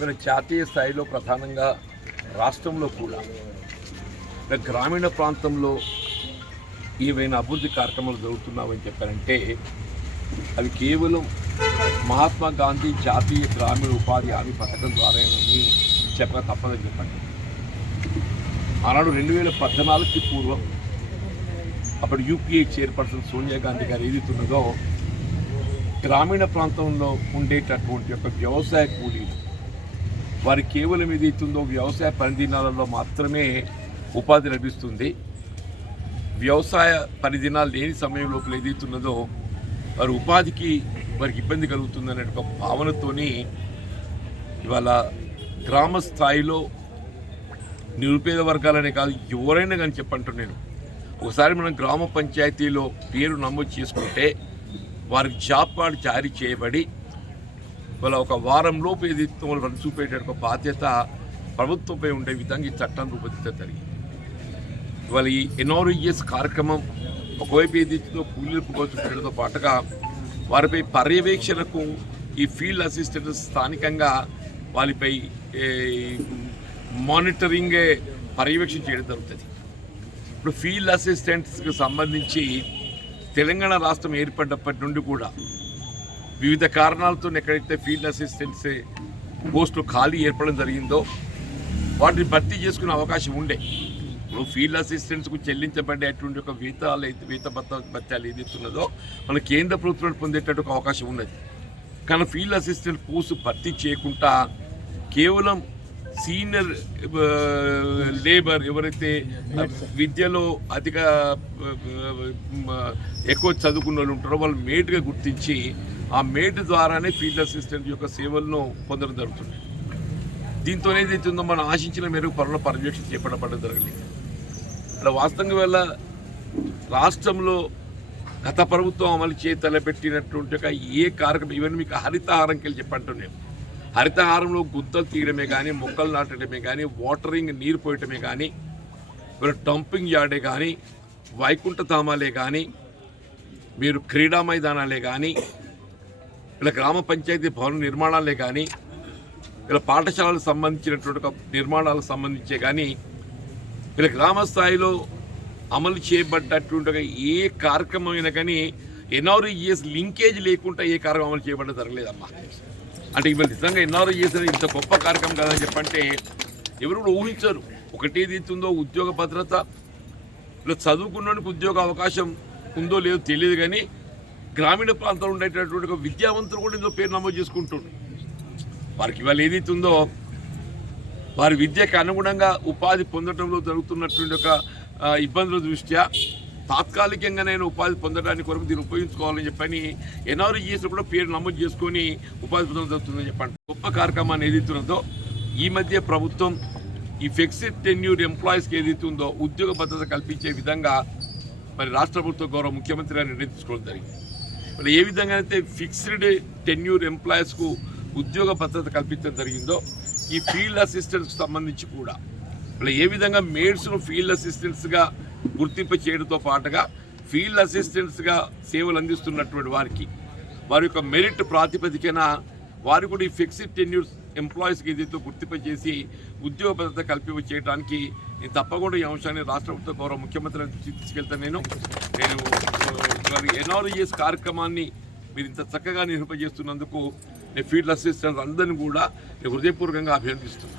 మన జాతీయ స్థాయిలో ప్రధానంగా రాష్ట్రంలో కూడా గ్రామీణ ప్రాంతంలో ఏవైనా అభివృద్ధి కార్యక్రమాలు జరుగుతున్నామని చెప్పారంటే అవి కేవలం మహాత్మా గాంధీ జాతీయ గ్రామీణ ఉపాధి హామీ పథకం ద్వారా చెప్పక తప్పదని చెప్పండి. ఆనాడు 2014కి పూర్వం అప్పుడు యూపీఏ చైర్పర్సన్ సోనియా గాంధీ గారు ఏదైతున్నదో గ్రామీణ ప్రాంతంలో ఉండేటటువంటి యొక్క వ్యవసాయ కూలీలు వారి కేవలం ఏదైతుందో వ్యవసాయ పనిదినాలలో మాత్రమే ఉపాధి లభిస్తుంది. వ్యవసాయ పనిదినాలు లేని సమయం లోపల ఏదైతున్నదో వారి ఉపాధికి వారికి ఇబ్బంది కలుగుతుందనే ఒక భావనతోని ఇవాళ గ్రామ స్థాయిలో నిరుపేద వర్గాలనే కాదు ఎవరైనా కానీ చెప్పంటున్నాను, ఒకసారి మనం గ్రామ పంచాయతీలో పేరు నమోదు చేసుకుంటే వారికి జాబ్ కార్డు జారీ చేయబడి వాళ్ళ ఒక వారంలోపు ఏదైతే వాళ్ళు రన్ చూపేట ఒక బాధ్యత ప్రభుత్వంపై ఉండే విధంగా ఈ చట్టాన్ని రూపొందించడం జరిగింది. ఇవాళ ఈ ఎన్ఆర్ఈఎస్ కార్యక్రమం ఒకవైపు ఏదైతుందో కూలీలకు చూపేయడంతో పాటుగా వారిపై పర్యవేక్షణకు ఈ ఫీల్డ్ అసిస్టెంట్ స్థానికంగా వారిపై మానిటరింగ్ పర్యవేక్షణ చేయడం జరుగుతుంది. ఇప్పుడు ఫీల్డ్ అసిస్టెంట్స్కి సంబంధించి తెలంగాణ రాష్ట్రం ఏర్పడినప్పటి నుండి కూడా వివిధ కారణాలతో ఎక్కడైతే ఫీల్డ్ అసిస్టెంట్స్ పోస్టులు ఖాళీ ఏర్పడడం జరిగిందో వాటిని భర్తీ చేసుకునే అవకాశం ఉండే. ఇప్పుడు ఫీల్డ్ అసిస్టెంట్స్కు చెల్లించబడేటువంటి ఒక వేత భత్యాలు ఏదైతున్నదో మన కేంద్ర ప్రభుత్వం పొందేటట్టు ఒక అవకాశం ఉన్నది. కానీ ఫీల్డ్ అసిస్టెంట్ పోస్టు భర్తీ చేయకుండా కేవలం సీనియర్ లేబర్ ఎవరైతే విద్యలో ఎక్కువ చదువుకున్న వాళ్ళు ఉంటారో వాళ్ళు మేట్గా గుర్తించి ఆ మేట్ ద్వారానే ఫీల్డ్ అసిస్టెంట్ యొక్క సేవలను పొందడం జరుగుతుంది. దీంతో ఏదైతుందో మనం ఆశించిన మేరకు పనుల పర్యవేక్షణ చేపట్టడం జరగలేదు. అలా వాస్తవంగా వల్ల రాష్ట్రంలో గత ప్రభుత్వం అమలు తలపెట్టినటువంటి ఏ కార్యక్రమం ఈవెన్ మీకు హరితహారంకి వెళ్ళి చెప్పంటున్నాం. హరితహారంలో గుంతలు తీయడమే కానీ, మొక్కలు నాటడమే కానీ, వాటరింగ్ నీరు పోయటమే కానీ, డంపింగ్ యార్డే కానీ, వైకుంఠ ధామాలే కానీ, మీరు క్రీడా మైదానాలే కానీ, ఇలా గ్రామ పంచాయతీ భవన నిర్మాణాలే కానీ, ఇలా పాఠశాలకు సంబంధించినటువంటి నిర్మాణాలకు సంబంధించే కానీ, ఇలా గ్రామ స్థాయిలో అమలు చేయబడ్డటువంటి ఏ కార్యక్రమం అయినా కానీ ఎన్ఆర్ఈఎస్ లింకేజ్ లేకుండా ఏ కార్యక్రమం అమలు చేయబడ్డ జరగలేదమ్మా. అంటే ఇవాళ నిజంగా ఎన్ఆర్ఈఎస్ అనేది ఇంత గొప్ప కార్యక్రమం కాదని చెప్పంటే ఎవరు కూడా ఊహించరు. ఒకటి ఏదైతుందో ఉద్యోగ భద్రత, ఇలా చదువుకున్నడానికి ఉద్యోగ అవకాశం ఉందో లేదో తెలియదు, కానీ గ్రామీణ ప్రాంతంలో ఉండేటటువంటి విద్యావంతులు కూడా ఇందులో పేరు నమోదు చేసుకుంటుండ్రు. వారికి ఇవాళ ఏదైతుందో వారి విద్యకు అనుగుణంగా ఉపాధి పొందడంలో జరుగుతున్నటువంటి ఒక ఇబ్బందుల దృష్ట్యా తాత్కాలికంగా నేను ఉపాధి పొందడానికి కొరకు దీన్ని ఉపయోగించుకోవాలని చెప్పని ఎన్ఆర్ఈఎస్ కూడా పేరు నమోదు చేసుకొని ఉపాధి పొందడం జరుగుతుందని చెప్పండి. గొప్ప కార్యక్రమాన్ని ఏదైతున్నదో ఈ మధ్య ప్రభుత్వం ఈ ఫిక్స్డ్ టెన్యూర్ ఎంప్లాయీస్కి ఏదైతుందో ఉద్యోగ భద్రత కల్పించే విధంగా మరి రాష్ట్ర ప్రభుత్వ గౌరవ ముఖ్యమంత్రి గారు నిర్ణయం తీసుకోవడం జరిగింది. మరి ఏ విధంగా అయితే ఫిక్స్డ్ టెన్యూర్ ఎంప్లాయీస్కు ఉద్యోగ భద్రత కల్పించడం జరిగిందో ఈ ఫీల్డ్ అసిస్టెంట్స్కి సంబంధించి కూడా ఇలా ఏ విధంగా మేడ్స్ను ఫీల్డ్ అసిస్టెంట్స్గా గుర్తింపు చేయడంతో పాటుగా ఫీల్డ్ అసిస్టెంట్స్గా సేవలు అందిస్తున్నటువంటి వారికి వారి యొక్క మెరిట్ ప్రాతిపదికన వారు కూడా ఈ ఫిక్స్డ్ టెన్యూర్ ఎంప్లాయీస్కి ఏదైతే గుర్తింపు చేసి ఉద్యోగ భద్రత కల్పింప చేయడానికి నేను తప్పకుండా ఈ అంశాన్ని రాష్ట్ర ప్రభుత్వ గౌరవ ముఖ్యమంత్రి తీసుకెళ్తాను. నేను ఎన్ఆర్ఈఎస్ కార్యక్రమాన్ని మీరు ఇంత చక్కగా నిర్వహింపజేస్తున్నందుకు నేను ఫీల్డ్ అసిస్టెంట్స్ అందరినీ కూడా నేను హృదయపూర్వకంగా అభినందిస్తున్నాను.